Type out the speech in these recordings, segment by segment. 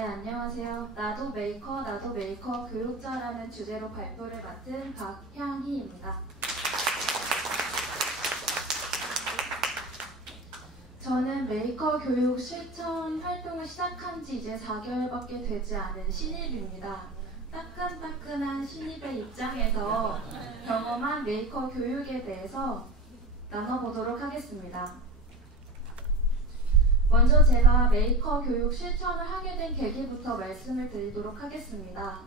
네, 안녕하세요. 나도 메이커 교육자라는 주제로 발표를 맡은 박향희입니다. 저는 메이커 교육 실천 활동을 시작한 지 이제 4개월밖에 되지 않은 신입입니다. 따끈따끈한 신입의 입장에서 경험한 메이커 교육에 대해서 나눠보도록 하겠습니다. 먼저 제가 메이커 교육 실천을 하게 된 계기부터 말씀을 드리도록 하겠습니다.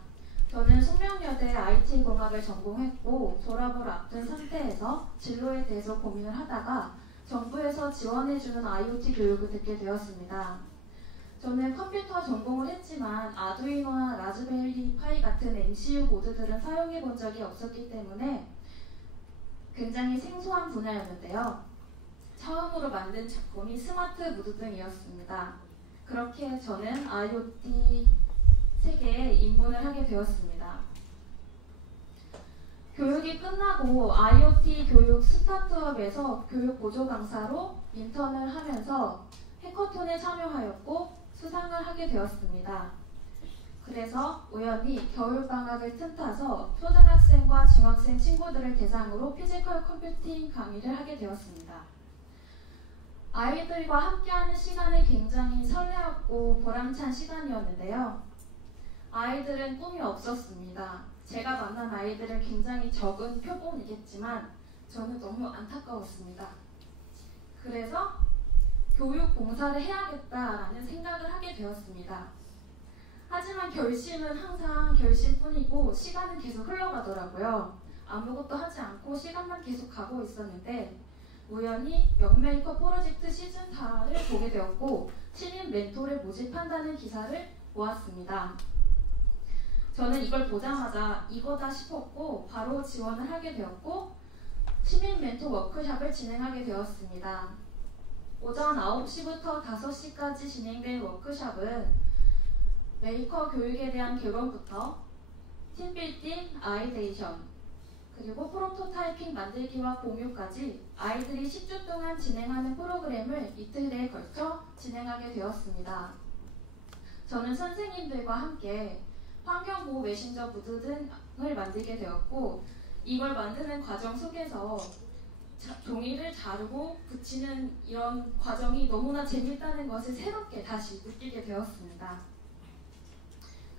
저는 숙명여대 IT공학을 전공했고 졸업을 앞둔 상태에서 진로에 대해서 고민을 하다가 정부에서 지원해주는 IoT 교육을 듣게 되었습니다. 저는 컴퓨터 전공을 했지만 아두이노나 라즈베리 파이 같은 MCU 보드들은 사용해 본 적이 없었기 때문에 굉장히 생소한 분야였는데요. 처음으로 만든 작품이 스마트 무드등이었습니다. 그렇게 저는 IoT 세계에 입문을 하게 되었습니다. 교육이 끝나고 IoT 교육 스타트업에서 교육 보조 강사로 인턴을 하면서 해커톤에 참여하였고 수상을 하게 되었습니다. 그래서 우연히 겨울방학을 틈타서 초등학생과 중학생 친구들을 대상으로 피지컬 컴퓨팅 강의를 하게 되었습니다. 아이들과 함께하는 시간이 굉장히 설레었고 보람찬 시간이었는데요. 아이들은 꿈이 없었습니다. 제가 만난 아이들은 굉장히 적은 표본이겠지만 저는 너무 안타까웠습니다. 그래서 교육 봉사를 해야겠다라는 생각을 하게 되었습니다. 하지만 결심은 항상 결심뿐이고 시간은 계속 흘러가더라고요. 아무것도 하지 않고 시간만 계속 가고 있었는데 우연히 영메이커 프로젝트 시즌4를 보게 되었고 신인 멘토를 모집한다는 기사를 보았습니다. 저는 이걸 보자마자 이거다 싶었고 바로 지원을 하게 되었고 신인 멘토 워크숍을 진행하게 되었습니다. 오전 9시부터 5시까지 진행된 워크숍은 메이커 교육에 대한 개론부터 팀빌딩, 아이데이션, 그리고 프로토타이핑 만들기와 공유까지 아이들이 10주 동안 진행하는 프로그램을 이틀에 걸쳐 진행하게 되었습니다. 저는 선생님들과 함께 환경보호 메신저 무드 등을 만들게 되었고 이걸 만드는 과정 속에서 종이를 자르고 붙이는 이런 과정이 너무나 재밌다는 것을 새롭게 다시 느끼게 되었습니다.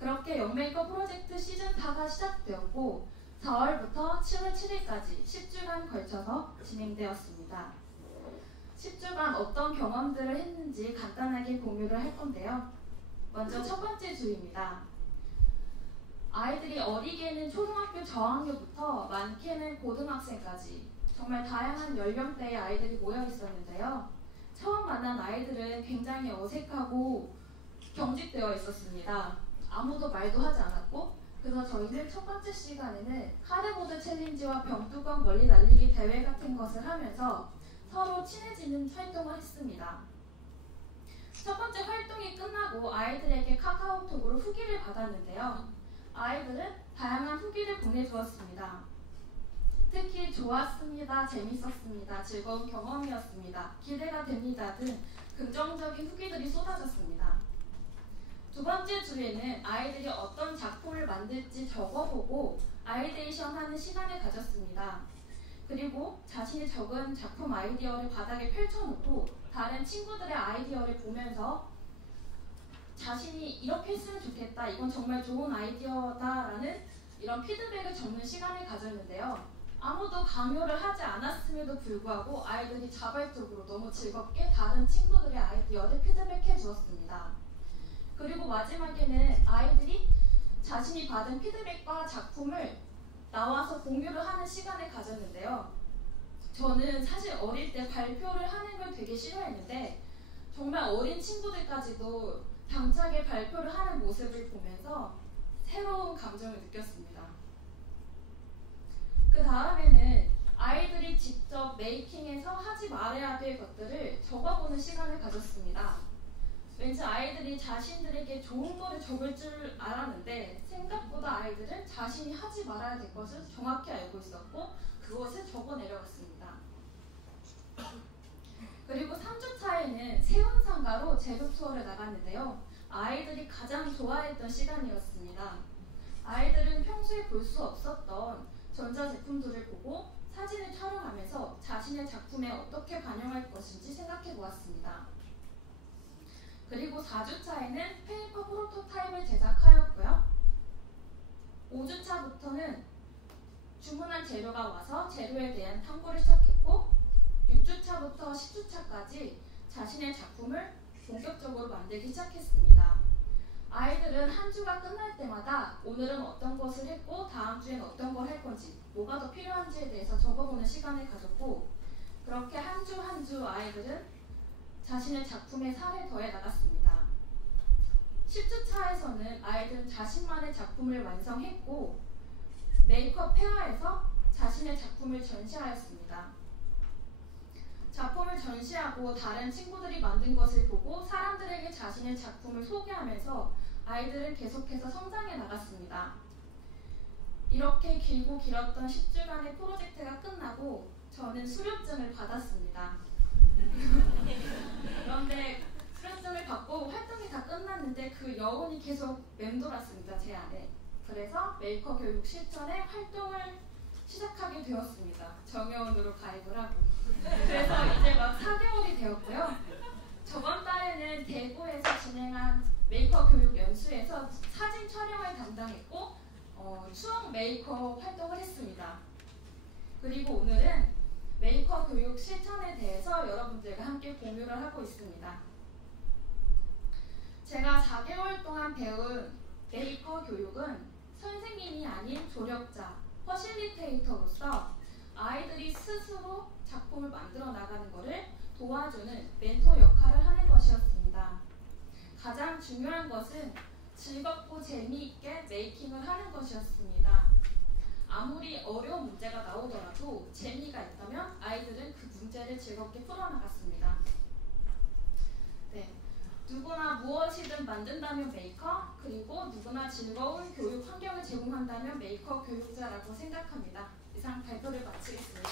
그렇게 영메이커 프로젝트 시즌4가 시작되었고 4월부터 7월 7일까지 10주간 걸쳐서 진행되었습니다. 10주간 어떤 경험들을 했는지 간단하게 공유를 할 건데요. 먼저 첫 번째 주입니다. 아이들이 어리게는 초등학교 저학년부터 많게는 고등학생까지 정말 다양한 연령대의 아이들이 모여 있었는데요. 처음 만난 아이들은 굉장히 어색하고 경직되어 있었습니다. 아무도 말도 하지 않았고 그래서 저희는 첫 번째 시간에는 카드보드 챌린지와 병뚜껑 멀리 날리기 대회 같은 것을 하면서 서로 친해지는 활동을 했습니다. 첫 번째 활동이 끝나고 아이들에게 카카오톡으로 후기를 받았는데요. 아이들은 다양한 후기를 보내주었습니다. 특히 좋았습니다, 재밌었습니다, 즐거운 경험이었습니다, 기대가 됩니다 등 긍정적인 후기들이 쏟아졌습니다. 두 번째 주에는 아이들이 어떤 작품을 만들지 적어보고 아이데이션 하는 시간을 가졌습니다. 그리고 자신이 적은 작품 아이디어를 바닥에 펼쳐놓고 다른 친구들의 아이디어를 보면서 자신이 이렇게 했으면 좋겠다, 이건 정말 좋은 아이디어다라는 이런 피드백을 적는 시간을 가졌는데요. 아무도 강요를 하지 않았음에도 불구하고 아이들이 자발적으로 너무 즐겁게 다른 친구들의 아이디어를 피드백해 주었습니다. 그리고 마지막에는 아이들이 자신이 받은 피드백과 작품을 나와서 공유를 하는 시간을 가졌는데요. 저는 사실 어릴 때 발표를 하는 걸 되게 싫어했는데 정말 어린 친구들까지도 당차게 발표를 하는 모습을 보면서 새로운 감정을 느꼈습니다. 그 다음에는 아이들이 직접 메이킹해서 하지 말아야 될 것들을 적어보는 시간을 가졌습니다. 왠지 아이들이 자신들에게 좋은 거를 적을 줄 알았는데 생각보다 아이들은 자신이 하지 말아야 될 것을 정확히 알고 있었고 그것을 적어 내려갔습니다. 그리고 3주 차에는 세운상가로 제급 투어를 나갔는데요. 아이들이 가장 좋아했던 시간이었습니다. 아이들은 평소에 볼 수 없었던 전자제품들을 보고 사진을 촬영하면서 자신의 작품에 어떻게 반영할 것인지 생각해 보았습니다. 그리고 4주차에는 페이퍼 프로토타입을 제작하였고요. 5주차부터는 주문한 재료가 와서 재료에 대한 탐구를 시작했고 6주차부터 10주차까지 자신의 작품을 본격적으로 만들기 시작했습니다. 아이들은 한 주가 끝날 때마다 오늘은 어떤 것을 했고 다음 주엔 어떤 걸 할 건지 뭐가 더 필요한지에 대해서 적어보는 시간을 가졌고 그렇게 한 주 한 주 아이들은 자신의 작품에 살을 더해 나갔습니다. 10주차에서는 아이들은 자신만의 작품을 완성했고 메이크업 페어에서 자신의 작품을 전시하였습니다. 작품을 전시하고 다른 친구들이 만든 것을 보고 사람들에게 자신의 작품을 소개하면서 아이들은 계속해서 성장해 나갔습니다. 이렇게 길고 길었던 10주간의 프로젝트가 끝나고 저는 수료증을 받았습니다. 그런데 수료증을 받고 활동이 다 끝났는데 그 여운이 계속 맴돌았습니다, 제 안에. 그래서 메이커 교육 실전에 활동을 시작하게 되었습니다. 정여운으로 가입을 하고. 그래서 이제 막 4개월이 되었고요. 저번 달에는 대구에서 진행한 메이커 교육 연수에서 사진 촬영을 담당했고 추억 메이커 활동을 했습니다. 그리고 오늘은 메이커 교육 실천에 대해서 여러분들과 함께 공유를 하고 있습니다. 제가 4개월 동안 배운 메이커 교육은 선생님이 아닌 조력자, 퍼실리테이터로서 아이들이 스스로 작품을 만들어 나가는 것을 도와주는 멘토 역할을 하는 것이었습니다. 가장 중요한 것은 즐겁고 재미있게 메이킹을 하는 것이었습니다. 아무리 어려운 문제가 나오더라도 재미가 있다면 아이들은 그 문제를 즐겁게 풀어나갔습니다. 네, 누구나 무엇이든 만든다면 메이커, 그리고 누구나 즐거운 교육 환경을 제공한다면 메이커 교육자라고 생각합니다. 이상 발표를 마치겠습니다.